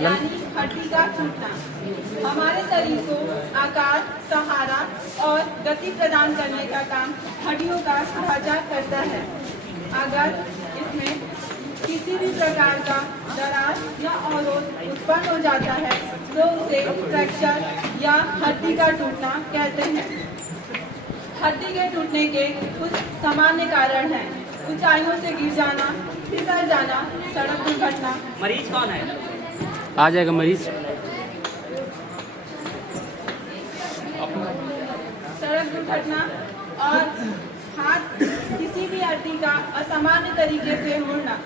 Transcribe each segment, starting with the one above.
यानी हड्डी का टूटना हमारे शरीर को आकार, सहारा और गति प्रदान करने का काम हड्डियों का ढांचा करता है। अगर इसमें किसी भी प्रकार का दरार या अवरोध उत्पन्न हो जाता है तो उसे फ्रैक्चर या हड्डी का टूटना कहते हैं। हड्डी के टूटने के कुछ सामान्य कारण हैं: ऊंचाइयों से गिर जाना, फिसल जाना, सड़क दुर्घटना। मरीज कौन है? आ जाएगा मरीज। सड़क दुर्घटना और हाथ किसी भी हड्डी का असामान्य तरीके से मुड़ना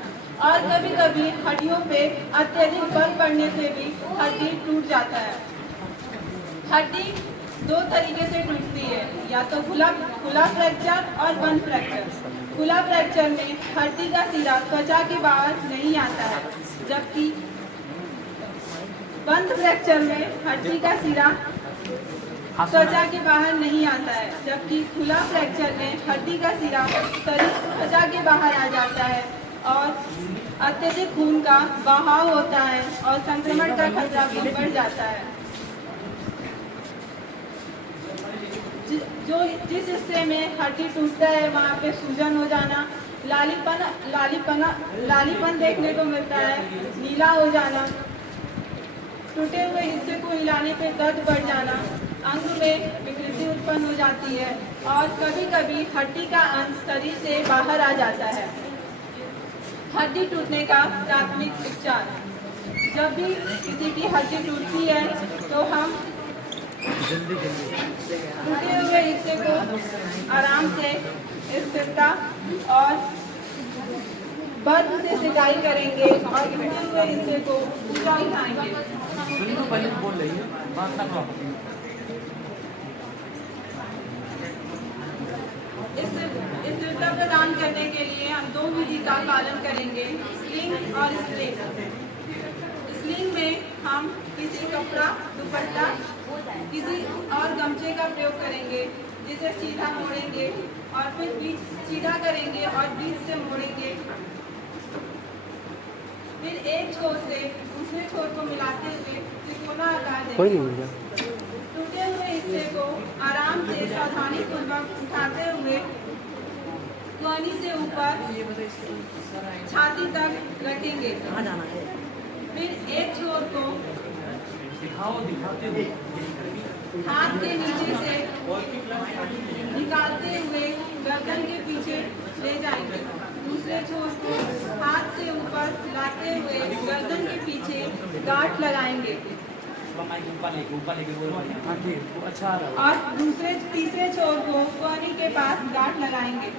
और कभी कभी हड्डियों पे अत्यधिक बल पड़ने से भी हड्डी टूट जाता है। हड्डी दो तरीके से टूटती है, या तो खुला फ्रैक्चर और बंद फ्रैक्चर। खुला फ्रैक्चर में हड्डी का सिरा त्वचा के बाहर नहीं आता है, जबकि बंद फ्रैक्चर में हड्डी का सिरा त्वचा के बाहर नहीं आता है, जबकि खुला फ्रैक्चर में हड्डी का सिरा त्वचा के बाहर आ जाता है और अत्यधिक खून का बहाव होता है और संक्रमण का खतरा भी बढ़ जाता है। जिस हिस्से में हड्डी टूटता है वहाँ पे सूजन हो जाना, लालीपन देखने को मिलता है, नीला हो जाना, टूटे हुए हिस्से को हिलाने पे दर्द बढ़ जाना, अंग में विकृति उत्पन्न हो जाती है और कभी कभी हड्डी का अंश शरीर से बाहर आ जाता है। हड्डी टूटने का प्राथमिक उपचार: जब भी किसी की हड्डी टूटती है तो हम टूटे हुए हिस्से को आराम से स्थिरता और बर्फ से सिंचाई करेंगे और टूटे हुए हिस्से को ऊंचा उठाएंगे। स्थिरता प्रदान करने के लिए हम दो विधि का पालन करेंगे: स्लिंग और स्प्लिंग। स्लिंग में हम किसी कपड़ा, दुपट्टा, किसी और गमछे का प्रयोग करेंगे, जिसे सीधा मोड़ेंगे और फिर बीच सीधा करेंगे और बीच से मोड़ेंगे, फिर एक छोर से दूसरे छोर को मिलाते हुए त्रिकोणा आकार देंगे। टूटे हुए हिस्से को आराम से सावधानी पूर्वक उठाते हुए कोहनी से ऊपर छाती तक रखेंगे। फिर एक छोर को हाथ के नीचे से निकालते हुए गर्दन के पीछे ले जाएंगे। दूसरे छोर को हाथ से ऊपर लाते हुए गर्दन के पीछे गांठ लगाएंगे और तीसरे छोर को कोहनी के पास गांठ लगाएंगे।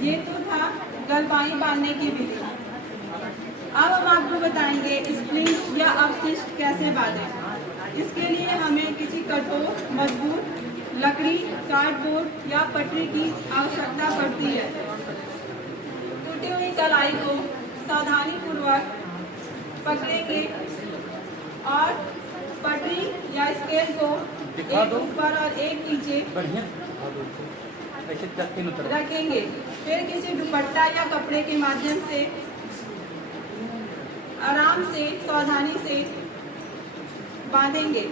ये तो था गलबाई बांधने की विधि। अब हम आपको बताएंगे स्प्लिंग या अवशिष्ट कैसे बांधें। इसके लिए हमें किसी कठोर, मजबूत लकड़ी, कार्डबोर्ड या पटरी की आवश्यकता पड़ती है। टूटी हुई कलाई को सावधानी पूर्वक पकड़ेंगे और पटरी या स्केल को एक ऊपर और एक नीचे रखेंगे। फिर किसी दुपट्टा या कपड़े के माध्यम से आराम से सावधानी से बांधेंगे।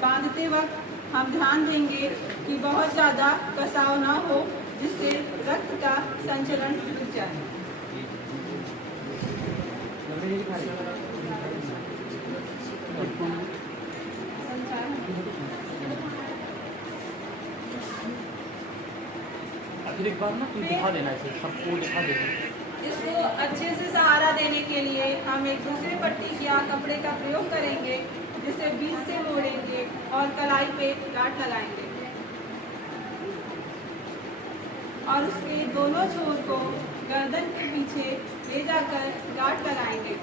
बांधते वक्त हम ध्यान देंगे कि बहुत ज़्यादा कसाव ना हो, जिससे रक्त का संचलन रुक जाए। एक बार ना दिखा देना, इसे सबको दिखा देना। इसको अच्छे से सहारा देने के लिए हम एक दूसरे पट्टी या कपड़े का प्रयोग करेंगे, जिसे बीच से मोड़ेंगे और कलाई पे गांठ लगाएंगे और उसके दोनों छोर को गर्दन के पीछे ले जाकर गांठ लगाएंगे।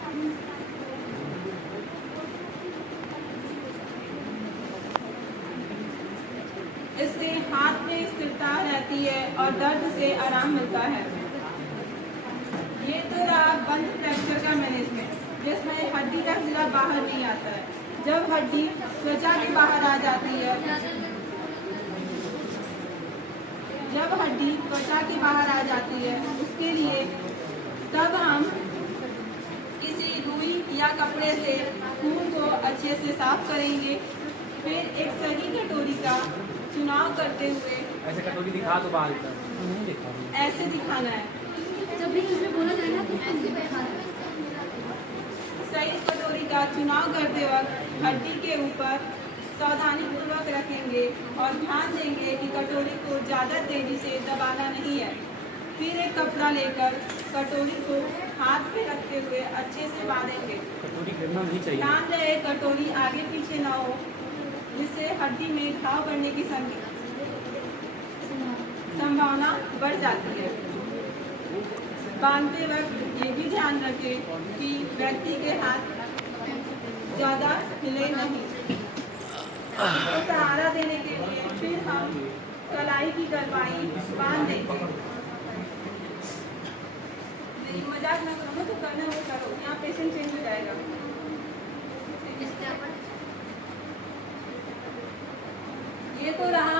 इससे हाथ में स्थिरता रहती है और दर्द से आराम मिलता है। ये तो रहा बंद फ्रैक्चर का मैनेजमेंट, जिसमें हड्डी का सिरा बाहर नहीं आता है। जब हड्डी त्वचा के बाहर आ जाती है, उसके लिए तब हम किसी रुई या कपड़े से खून को अच्छे से साफ करेंगे। फिर एक सही कटोरी का चुनाव करते हुए ऐसे कटोरी दिखा तो बाहर का नहीं दिखा। ऐसे दिखाना है। जब भी उसमें बोला जाए ना तो ऐसे दिखाना है। सही कटोरी का चुनाव करते वक्त हड्डी के ऊपर सावधानी पूर्वक रखेंगे और ध्यान देंगे कि कटोरी को ज़्यादा तेजी से दबाना नहीं है। फिर एक कपड़ा लेकर कटोरी को हाथ पे रखते हुए अच्छे से बांधेंगे। कटोरी गिरना नहीं चाहिए। ध्यान रहे कटोरी आगे पीछे ना हो, जिससे हड्डी में घाव बढ़ने की संभावना बढ़ जाती है। बांधते वक्त ये भी ध्यान रखें कि व्यक्ति के हाथ ज़्यादा हिले नहीं। तो सहारा देने के लिए फिर हम कलाई की करवाई बांध देंगे। नहीं, मजाक ना करो ना, तो करना वो करो, यहाँ पेशेंट चेंज हो जाएगा। इसके ऊपर ये तो रहा